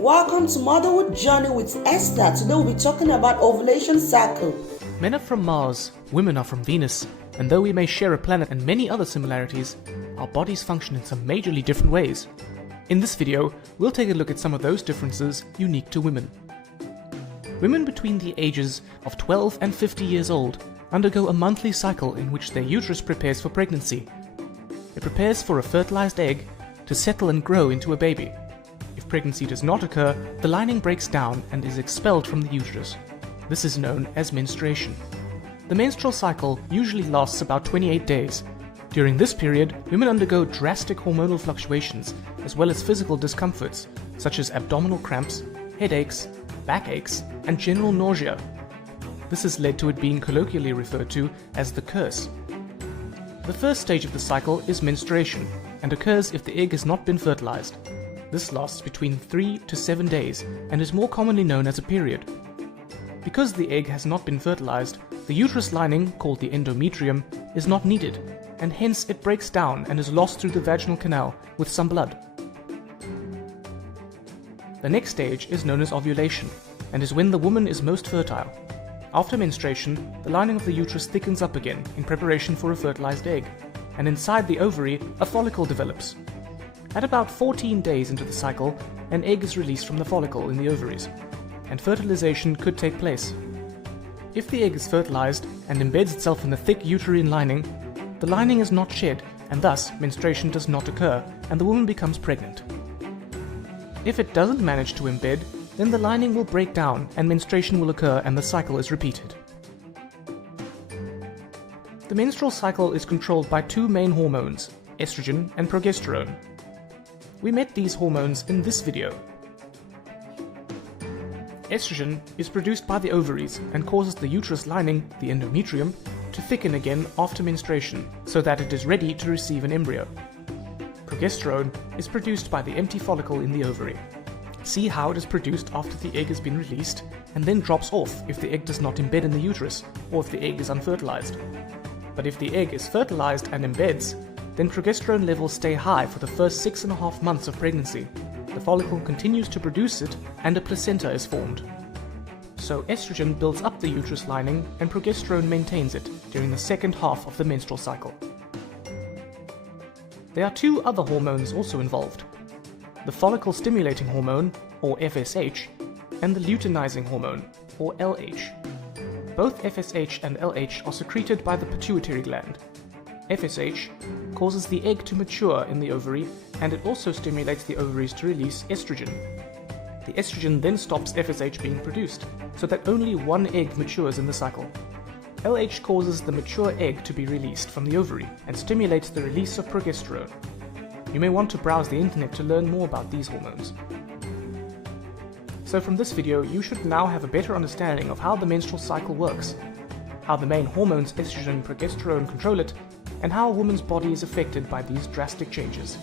welcome to Motherhood Journey with Esther. Today we'll be talking about ovulation cycle. Men are from Mars, women are from Venus, and though we may share a planet and many other similarities, our bodies function in some majorly different ways. In this video, we'll take a look at some of those differences unique to women. Women between the ages of 12 and 50 years old undergo a monthly cycle in which their uterus prepares for pregnancy. It prepares for a fertilized egg to settle and grow into a baby. If pregnancy does not occur, the lining breaks down and is expelled from the uterus. This is known as menstruation. The menstrual cycle usually lasts about 28 days. During this period, women undergo drastic hormonal fluctuations as well as physical discomforts such as abdominal cramps, headaches, backaches, and general nausea. This has led to it being colloquially referred to as the curse. The first stage of the cycle is menstruation and occurs if the egg has not been fertilized. This lasts between 3 to 7 days and is more commonly known as a period. Because the egg has not been fertilized, the uterus lining, called the endometrium, is not needed, and hence it breaks down and is lost through the vaginal canal with some blood. The next stage is known as ovulation, and is when the woman is most fertile. After menstruation, the lining of the uterus thickens up again in preparation for a fertilized egg, and inside the ovary, a follicle develops. At about 14 days into the cycle, an egg is released from the follicle in the ovaries, and fertilization could take place. If the egg is fertilized and embeds itself in the thick uterine lining, the lining is not shed, and thus menstruation does not occur, and the woman becomes pregnant. If it doesn't manage to embed, then the lining will break down and menstruation will occur and the cycle is repeated. The menstrual cycle is controlled by two main hormones, estrogen and progesterone. We met these hormones in this video. Estrogen is produced by the ovaries and causes the uterus lining, the endometrium, to thicken again after menstruation so that it is ready to receive an embryo. Progesterone is produced by the empty follicle in the ovary. See how it is produced after the egg has been released and then drops off if the egg does not embed in the uterus or if the egg is unfertilized. But if the egg is fertilized and embeds, then progesterone levels stay high for the first 6.5 months of pregnancy. The follicle continues to produce it and a placenta is formed. So estrogen builds up the uterus lining and progesterone maintains it during the second half of the menstrual cycle. There are two other hormones also involved: the follicle stimulating hormone, or FSH, and the luteinizing hormone, or LH. Both FSH and LH are secreted by the pituitary gland. FSH causes the egg to mature in the ovary, and it also stimulates the ovaries to release estrogen. The estrogen then stops FSH being produced, so that only one egg matures in the cycle. LH causes the mature egg to be released from the ovary and stimulates the release of progesterone. You may want to browse the internet to learn more about these hormones. So from this video, you should now have a better understanding of how the menstrual cycle works, how the main hormones estrogen and progesterone control it, and how a woman's body is affected by these drastic changes.